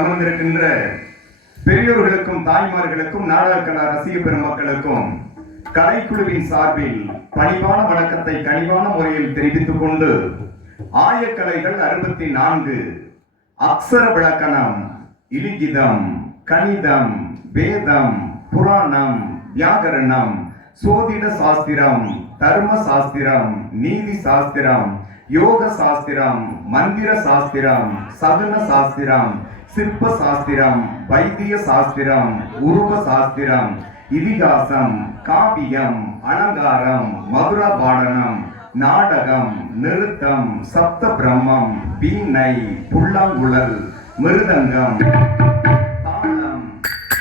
அமர்ந்திருக்கின்ற பெரியோர்களுக்கும் தாய்மார்களுக்கும் நாடக கலா ரசிக பெருமக்களுக்கும் கலைக்குழுவின் சார்பில் பணிவான வணக்கத்தை கனிவான முறையில் தெரிவித்துக் கொண்டு ஆயக்கலைகள் 64 அக்ஷர விளக்கணம், இலிகிதம், கணிதம், வேதம், புராணம், வியாகரணம், சோதிட சாஸ்திரம், தர்ம சாஸ்திரம், நீதி சாஸ்திரம், யோக சாஸ்திரம், மந்திர சாஸ்திரம், சகுன சாஸ்திரம், சிற்ப சாஸ்திரம், வைத்திய சாஸ்திரம், உருவ சாஸ்திரம், இதிகாசம், காவியம், அலங்காரம், மதுர பாடனம், நாடகம், நிருத்தம், சப்த பிரம்மம், வீணை, புல்லாங்குழல், மிருதங்கம், தாளம்,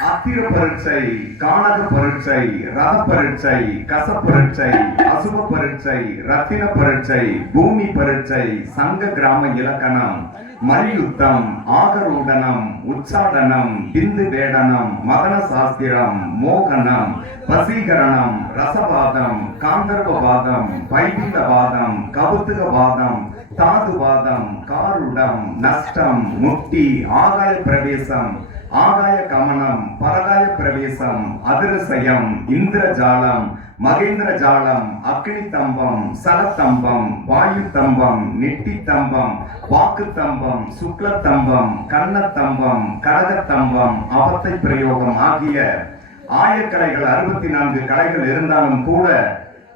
அத்திர பரீட்சை, கானக பரீட்சை, ரத பரீட்சை, கச பரீட்சை, அசுப பரீட்சை, ரத்தின பரீட்சை, பூமி பரீட்சை, சங்க கிராம இலக்கணம், மல்யுத்தம், ஆகரூடனம், உச்சாடனம், பிந்து வேடனம், மதன சாஸ்திரம், மோகனம், வசீகரணம், ரசவாதம், காந்தர்வவாதம், பைபிலவாதம், கவுத்துகவாதம், தாதுவாதம், காருடம், நஷ்டம், முக்தி, ஆகாய பிரவேசம், ஆகாய கமனம், பரகாய பிரவேசம், அதிரசயம், இந்திரஜாலம், மகேந்திர ஜாலம், அக்னி தம்பம், சலத்தம்பம், வாயு தம்பம், நெட்டி தம்பம், வாக்கு தம்பம், சுக்ல தம்பம், கண்ணத்தம்பம், கடகத்தம்பம், அவத்தை பிரயோகம் ஆகிய ஆயக்கலைகள் 64 கலைகள் இருந்தாலும் கூட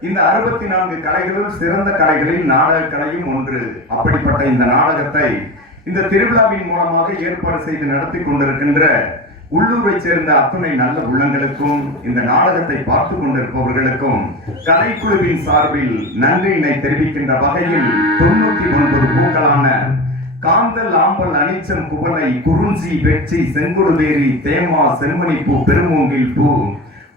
இந்த 64 கலைகளுள் சிறந்த கலைகளில் நாடக கலையும் ஒன்று. அப்படிப்பட்ட இந்த நாடகத்தை இந்த திருவிழாவின் மூலமாக ஏற்பாடு செய்து நடத்தி கொண்டிருக்கின்ற உள்ளூரை சேர்ந்த அத்துணை நல்ல உள்ளங்களுக்கும் இந்த நாடகத்தை பார்த்து கொண்டிருப்பவர்களுக்கும் கலைக்குழுவின் சார்பில் நன்றியினை தெரிவிக்கின்ற வகையில் 99 பூக்களான காந்தல், ஆம்பல், அனிச்சம், குவளை, குறிஞ்சி, வெட்சி, செங்குடுவேரி, தேமா, செம்மணிப்பூ, பெருமூங்கில் பூ,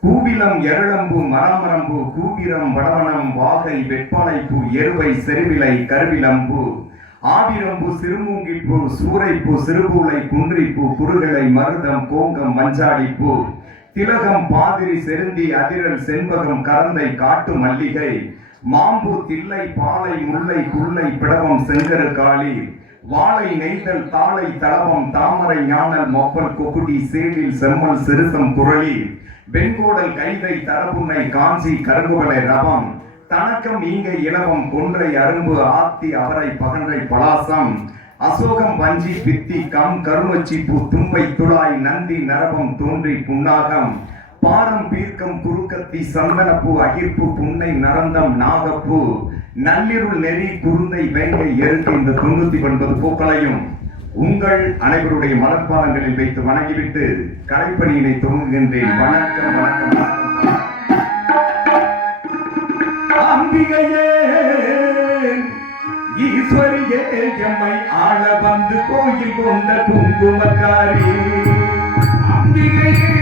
கூவிலம், எருளம்பூ, மராமரம்பூ, கூபிரம், வடவனம், வாகை, வெட்பாளைப்பூ, எருவை, செருவிலை, கருவிலம்பூ, ஆவிரம்பூ, சிறுமூங்கிப்பூ, சூரைப்பூ, சிறுபூளை, குன்றிப்பூ, குறுகலை, மருதம், கோங்கம், மஞ்சாடிப்பூ, திலகம், பாதிரி, செருந்தி, அதிரல், செண்பகம், கரந்தை, காட்டு மல்லிகை, மாம்பூ, தில்லை, பாலை, முல்லை, குல்லை, பிடவம், செங்கருக்காளி, வாழை, நெய்தல், தாளை, தளவம், தாமரை, ஞானல், மொப்பல், கொக்குடி, சேலில், செம்மல், சிறுசம், குரளி, வெண்கோடல், கைதை, தரப்புன்னை, காஞ்சி, கருங்குவளை, ரவம், தனக்கம், ஈங்கை, இலவம், கொன்றை, அரும்பு, ஆத்தி, அவரை, பகன்றை, பலாசம், அசோகம், வஞ்சி, பித்தி, கம், கருமச்சி பூ, தும்பை, துளாய், நந்தி, நரபம், தோன்றி, புன்னாகம், பாரம், பீர்க்கம், குறுக்கத்தி, சந்தனப்பூ, அகிர்ப்பு, புன்னை, நரந்தம், நாகப்பூ, நள்ளிருள், நெறி, குருந்தை, வேங்கை, எருக்கு, இந்த 99 பூக்களையும் உங்கள் அனைவருடைய மலர்பாதங்களில் வைத்து வணங்கிவிட்டு கலைப்பணியினை துவங்குகின்றேன். வணக்கம், வணக்கம். அம்பிகையே, ஈஸ்வரியே, எம்மை ஆள வந்து கோயில் கொண்ட குங்குமக்காரி. அம்பிகையே,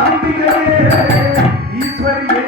அம்பிகையே, ஈஸ்வரியே,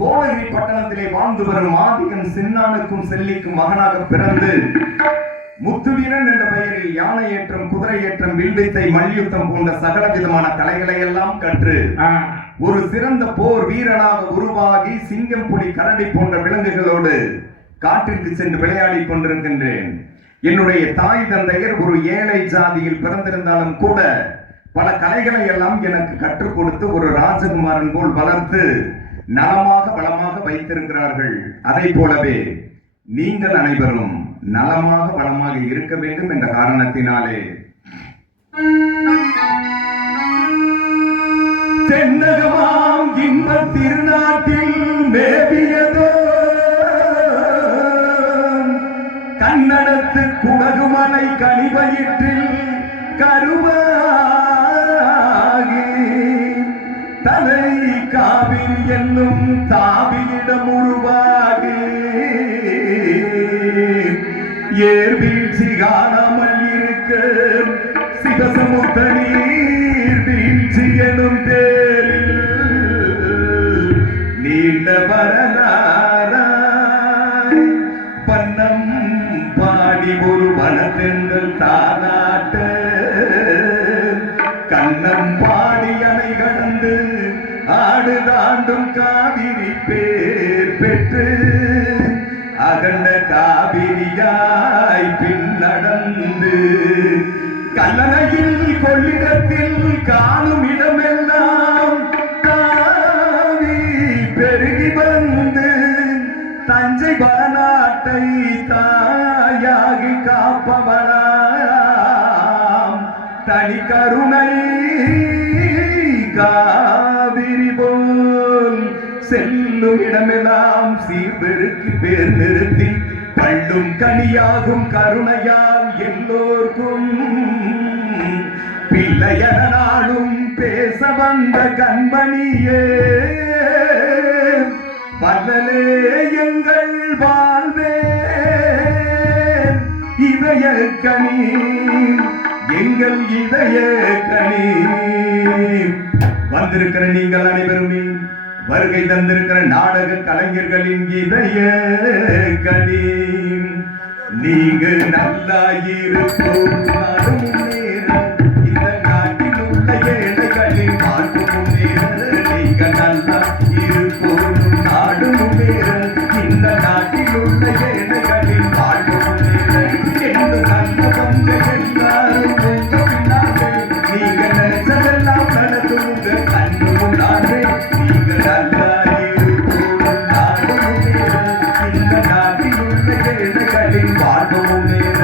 கோவகிரி பட்டணத்திலே வாழ்ந்து வரும் ஆதிகன் சின்னானுக்கும் செல்லிக்கும் மகனாக பிறந்து முத்துவீரன் என்ற பெயரில் யானை ஏற்றம், குதிரை ஏற்றம், வில்வித்தை, மல்யுத்தம் போன்ற சகல விதமான கலைகளை எல்லாம் கற்று ஒரு சிறந்த போர் வீரனாக உருவாகி சிங்கம், புலி, கரடி போன்ற விலங்குகளோடு காட்டிற்கு சென்று விளையாடி கொண்டிருக்கின்றேன். என்னுடைய தாய் தந்தையர் ஒரு ஏழை ஜாதியில் பிறந்திருந்தாலும் கூட பல கலைகளை எல்லாம் எனக்கு கற்றுக் கொடுத்து ஒரு ராஜகுமாரன் போல் வளர்த்து நலமாக வளமாக வைத்திருக்கிறார்கள். அதை போலவே நீங்கள் அனைவரும் நலமாக வளமாக இருக்க வேண்டும் என்ற காரணத்தினாலே தென்னகமாம் இன்பத் திருநாட்டில் மேவியதோ கன்னடத்து குடகுமலை கனிவயிற்றில் கருவாகி தலை காவிரி என்னும் தாவியிடம் உருவாகி ஏர் வீழ்ச்சி காணாமல் இருக்க சிவசமுத்த நீர் வீழ்ச்சி எனும் பேரில் நீண்ட வரலாறாய் பன்னம் பாடி ஒரு வனத்தென்றல் தானாட்ட கண்ணம் பாடி அணை கடந்து ஆடு தாண்டும் காவிரி பேர் பெற்று அகண்ட காவிரியாய் பின்னடந்து கல்லணையில் கொள்ளிடத்தில் காணும் இடமெல்லாம் தாவி பெருகி வந்து தஞ்சை வளநாட்டை தாயாகி காப்பவனாம் தனி கருணை காவிரி போல் செல்லும் இடமெல்லாம் சீர்பெருக்கி பேர் நிறுத்தி பள்ளும் கனியாகும் கருணையால் எல்லோர்க்கும் பிள்ளையனாலும் பேச வந்த கண்மணியே வல்லலே எங்கள் வாழ்வே இதய கனி எங்கள் இதய கனி. வந்திருக்கிற நீங்கள் அனைவருமே வருகை தந்திருக்கிற நாடக கலைஞர்களின் இதய கனி. நீங்கள் நல்லா இருப்போம் நாடும் முன்னேற இந்த நாட்டில் உள்ள ஏழைகளின் வாழ்வு முன்னேற. நீங்கள் நல்லா இருப்போம் நாடும் முன்னேற இந்த நாட்டில் உள்ள ஏழைகளின் வாழ்வு முன்னேற. என்று நல்ல வந்த எல்லாரும் உங்க பின்னாலே நீங்க நினைச்சதெல்லாம் நடக்கும் உங்க கண்ணு முன்னாலே. நீங்கள் நல்லா இருப்போம் நாடு முன்னேற இந்த நாட்டில் உள்ள ஏழைகளின் வாழ்வு முன்னேற.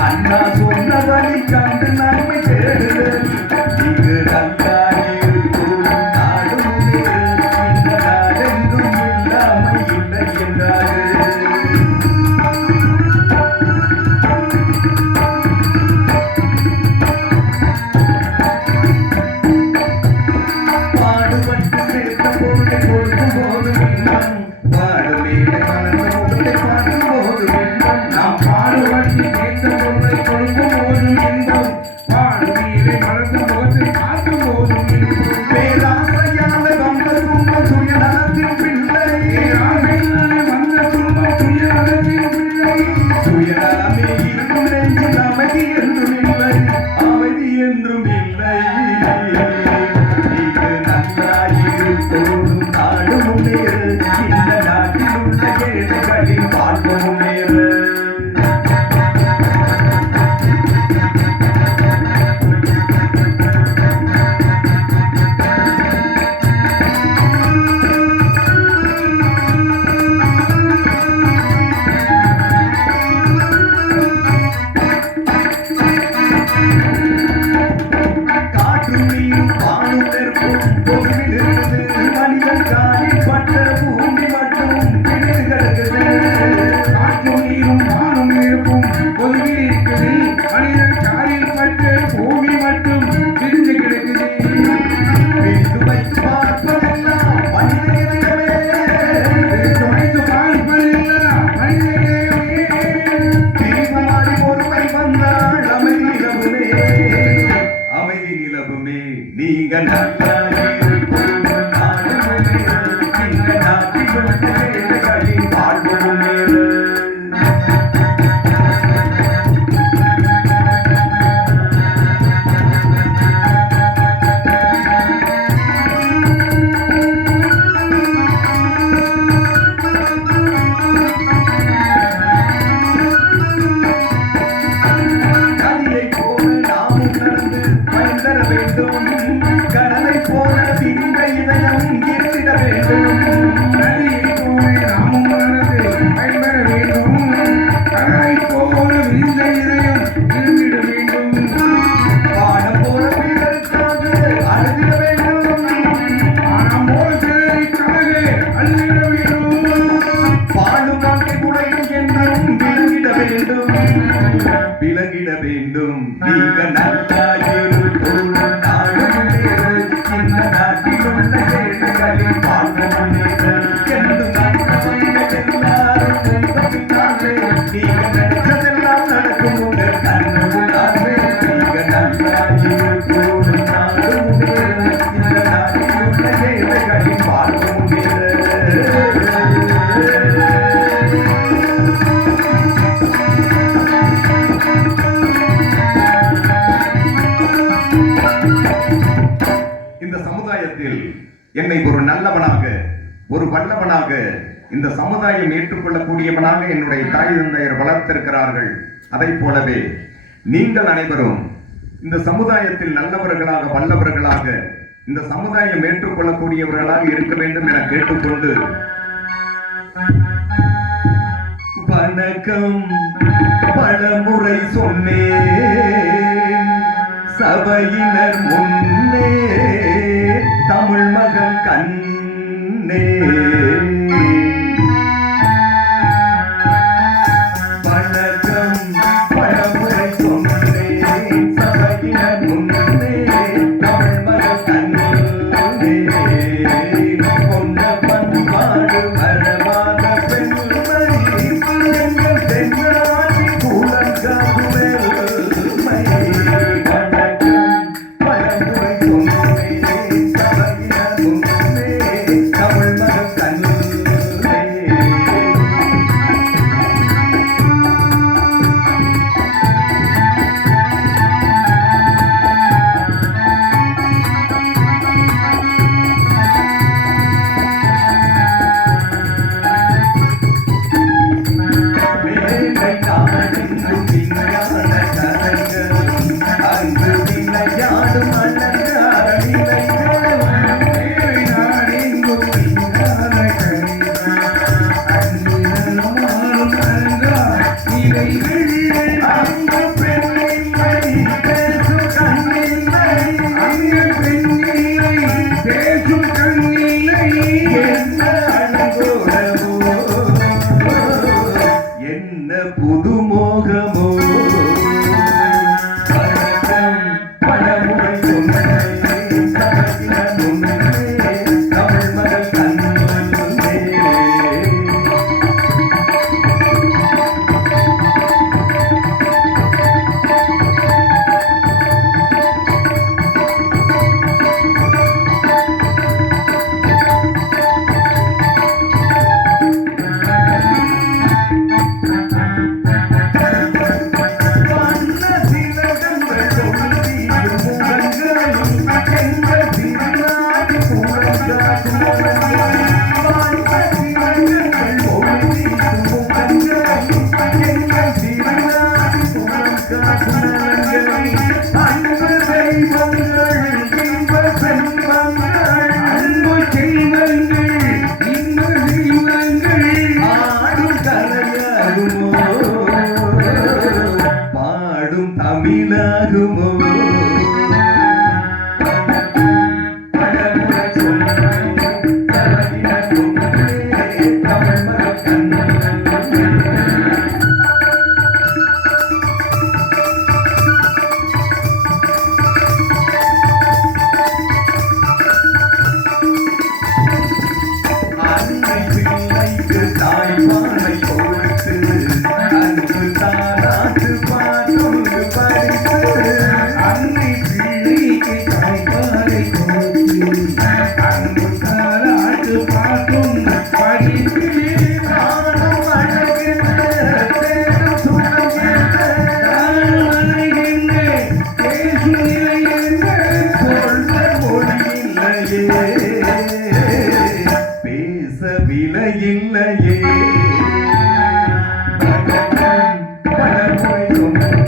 அண்ணா சொன்ன வழி கண்டு நன்மை தேடுதல். இங்கு நல்லா நீங்க நல்லா இருக்கும் நாடு முன்னேறு. இந்த நாட்டில் உள்ள ஏழைகளின் வாழ்வு முன்னேறு. கடலை போல விரிந்த இதயம் ஈர்த்திட வேண்டும். நதியை போல நாமும் வளர்ந்து பயன்பெற வேண்டும். கடலை போல விரிந்த இதயம் ஈர்த்திட வேண்டும். வானம் போல வீரருக்காக அழுதிட வேண்டும். வானம் போல சிறகைக்காக அழுதிட வேண்டும். வாழும் வாழ்க்கை உலகில் என்றும் விளங்கிட வேண்டும். விளங்கிட வேண்டும். நீங்க நல்லா இருக்கும் நாடு முன்னேறு. இந்த நாட்டில் உள்ள ஏழைகளின் வாழ்வு முன்னேறு. என்றும் நாட்டவர்கள் எல்லாரும் உங்க பின்னாலே. நீங்க நினைச்சதெல்லாம் நடக்கும் உங்கள் கண்ணு முன்னாலே. நீங்க நல்லா இருக்கும் நாடு முன்னேறு. இந்த நாட்டில் உள்ள ஏழைகளின் வாழ்வு முன்னேறு. இந்த சமுதாயத்தில் என்னை ஒரு நல்லவனாக, ஒரு வல்லவனாக, இந்த சமுதாயம் ஏற்றுக்கொள்ளக்கூடியவனாக என்னுடைய தாய் தந்தையர் வளர்த்திருக்கிறார்கள். அதைப் போலவே நீங்கள் அனைவரும் இந்த சமுதாயத்தில் நல்லவர்களாக, வல்லவர்களாக, இந்த சமுதாயம் ஏற்றுக்கொள்ளக்கூடியவர்களாக இருக்க வேண்டும் என கேட்டுக்கொண்டு, வணக்கம் பலமுறை சொன்னேன் சபையினர் முன்னே, தமிழ் மகன் கண்ணே. வணக்கம் பலமுறை சொன்னேன் சபையினர் முன்னே, தமிழ் மகன் கண்ணே. கொண்ட பண்பாடு மரபாத பெண்மை, எங்கள் தென்னாடி கூலங்காகுமே. தமிழ் மகன் இல்லையே பேச விலையில்லையே பழமொழி சொன்னேன்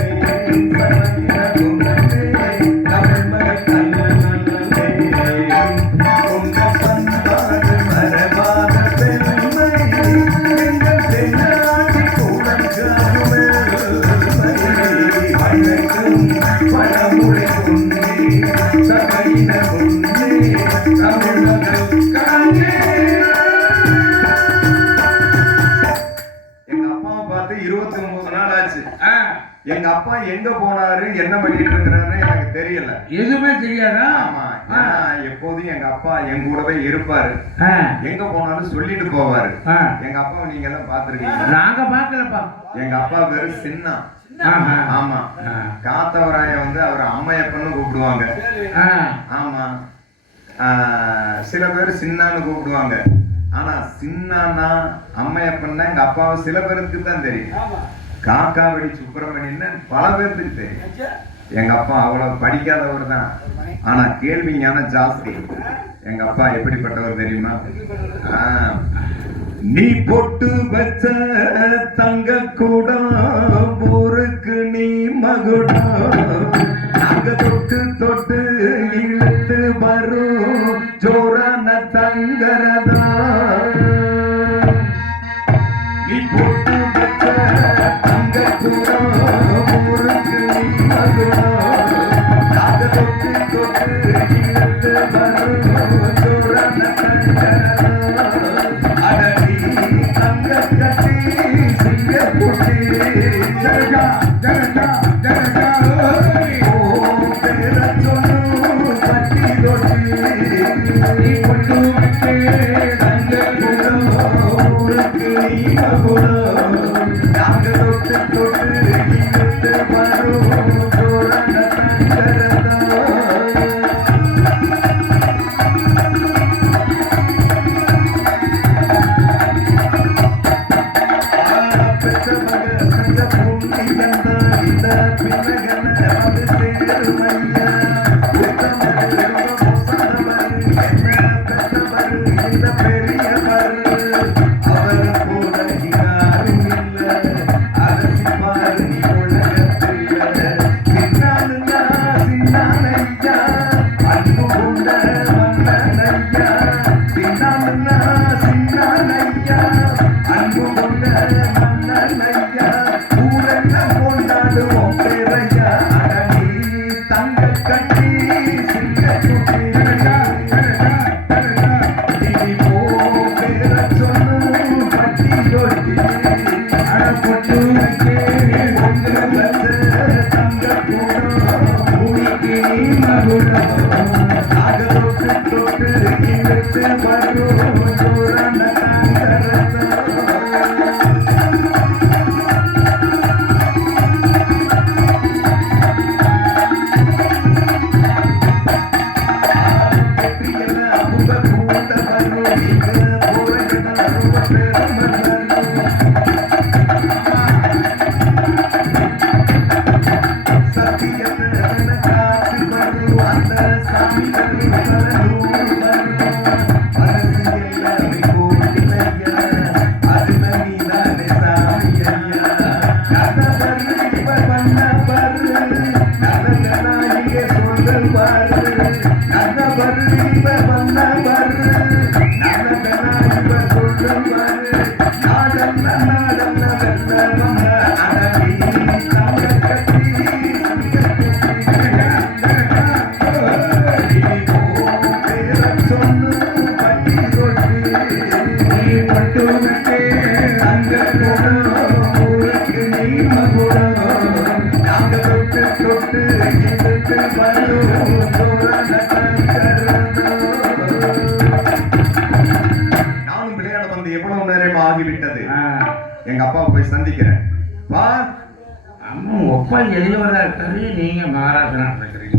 தமிழ் மகள் கல்லே உங்க பண்பாடு மரபாத பெருமை எங்கள் தென்னாடி கூடங்காமே வழக்கும் பழமொழி சொன்னேன் சபையின முன்னே தமிழ் மகள் கல்லே. எங்க அம்மாவை பார்த்து 29 நாள் ஆச்சு. எங்க அப்பா எங்க போனாரு என்ன பண்ணிட்டு இருக்கிறாரு எனக்கு தெரியல. எதுவுமே தெரியாதா? ஆமா, ஏன்னா எப்போதும் எங்க அப்பா என் கூடவே இருப்பாரு. எங்க போனாலும் சொல்லிட்டு போவாரு. எங்க அப்பாவை நீங்க எல்லாம் பாத்துருக்கீங்க? நாங்க பாக்கலப்பா. எங்க அப்பா பேரு சின்ன. ஆமா, காத்தவராய அவர் அம்மையப்பன்னு கூப்பிடுவாங்க. ஆமா, சில பேர் சின்னான்னு கூப்பிடுவாங்க. ஆனா சின்னானா அம்மையப்பன்னா எங்க அப்பாவை சில பேருக்கு தான் தெரியும். காக்காவடி சுப்பிரமணியன்னு பல பேருக்கு தெரியும். எங்க அப்பா அவ்வளவு படிக்காதவர் தான், ஆனா கேள்வி ஞானம் ஜாஸ்தி. எங்க அப்பா எப்படிப்பட்டவர் தெரியுமா? நீ பொட்டு வச்ச தங்க கூட ஊருக்கு நீ மகுடம் அங்க தொட்டு தொட்டு இழுத்து வரும் ஜோரான தங்கரதா. நீ பொட்டு வச்ச தங்க கூட ஊருக்கு நீ மகுடம் அங்க தொட்டு தொட்டு இழுத்து வரும் ஜோரான தங்கரதா. அடடி தங்க கட்டி சிங்க புட்டி ஜரகா ஜரகா ஜரகா ஓ பேர சொல்லு பட்டி தொட்டி நீ பொட்டு வச்சே தங்க குடம் ஊருக்கு நீ மகுடம் நாங்க தொட்டு தொட்டு இழுத்து வரும் ஜோரான தங்கரதா. நானும் விளையாட வந்து எவ்வளவு நேரம் ஆகிவிட்டது. எங்க அப்பாவை போய் சந்திக்கிறேன். வா அம்மா ஒப்பா எளியவரா இருக்காரு, நீங்க மகாராஜனா இருக்கிறீங்க.